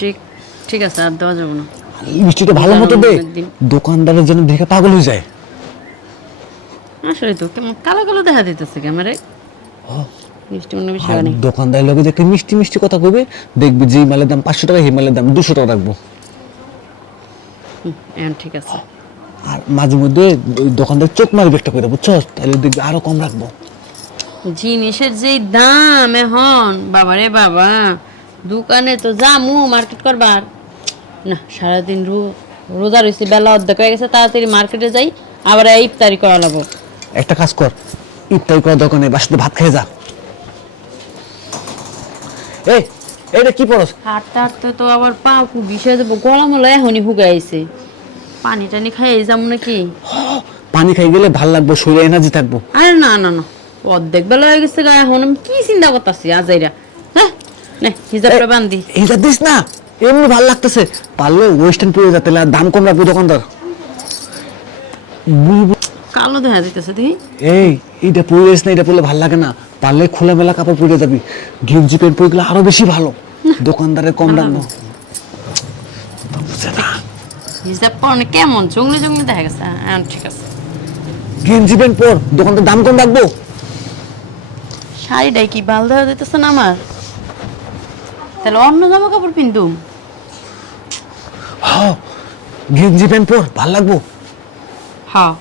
ঠিক ঠিক আছে, আর দেওয়া যাবে না। মিষ্টিটা ভালো মতো দে, দোকানদারের জন্য দেখে পাগল হয়ে যায়। আসলে তো কেমন কালো কালো দেখা দিতেছে ক্যামেরায়। মিষ্টি মনে বেশি হয় নাই। দোকানদারের লোকে দেখে মিষ্টি মিষ্টি কথা কইবে, দেখবি যে মালের দাম 500 টাকা, এই মালের দাম 200 টাকা রাখবো। এখন ঠিক আছে। আর মাঝে মধ্যে ওই দোকানদার চোখ মারবে একটা করে, বুঝছস? তাহলে দেখবি আরো কম রাখবো। জিনিসের যেই দাম এখন, বাবারে বাবা, দোকানে তো যামু মার্কেট করবার না, সারাদিন রোজা রয়েছে, বেলা অর্ধেক হয়ে গেছে, তাড়াতাড়ি মার্কেটে যাই, আবার ইফতারি করা লাগবো। একটা কাজ কর, ইফতারি করার দোকানে বাসাতে ভাত খেয়ে যা। এই এইটা কি পরস? হাঁটতে হাঁটতে তো আবার পা খুব বিষয় দেবো, গলা মলা এখনই হুগাইছে। পানি টানি খাই যাবো নাকি? পানি খাই গেলে ভাল লাগবে, শরীরে এনার্জি থাকবো। আরে না না না, অর্ধেক বেলা হয়ে গেছে গা, এখন আমি কি চিন্তা করতেছি আজাইরা। হ্যাঁ নে হিজাবটা বান্ধি। এইটা দিস না, এমনি ভাল লাগতেছে। পারলে ওয়েস্টার্ন পরে যা, তাহলে আর দাম কম রাখবো দোকানদার। কালো দেখা যাইতেছে দেখি। এইটা পরে যাস না, এটা পরলে ভাল লাগে না। পারলে খোলামেলা কাপড় পরে যাবি, গেঞ্জি প্যান্ট পরে গেলে আরো বেশি ভালো, দোকানদারে কম রাখবো। বুঝছে না, হিজাব পরনে কেমন জঙ্গলি জঙ্গলি দেখা গেছে। এখন ঠিক আছে, গেঞ্জি প্যান্ট পর, দোকানদার দাম কম রাখবো। শাড়িটাই কি ভাল দেখা যাইতেছে না আমার? তাহলে অন্য জামা কাপড় পিন্দুম। গেঞ্জি প্যান্ট পর, ভাল লাগবো। হ্যাঁ,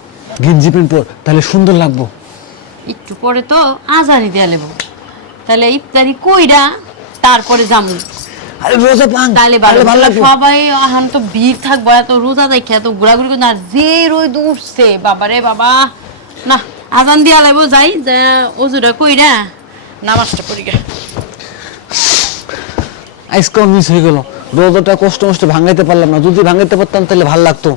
গেঞ্জি প্যান্ট পর, তাহলে সুন্দর লাগবো। একটু পরে তো আজানি দেয়া লেবো, তাহলে ইফতারি কইরা তারপরে যামু। আরে রোজা পান, তাহলে ভাল লাগবে। সবাই এখন তো ভিড় থাকবো, এত রোজা দেখে এত ঘোরাঘুরি করে, আর যে রোদ উঠছে বাবারে বাবা। না, আজান দিয়া লাগবো, যাই যা অজুরা কইরা নামাজটা পড়ি গে। আইসক্রিম মিস হয়ে গেল, রোজাটা কষ্ট মষ্ট ভাঙাইতে পারলাম না। যদি ভাঙাইতে পারতাম তাহলে ভাল লাগতো।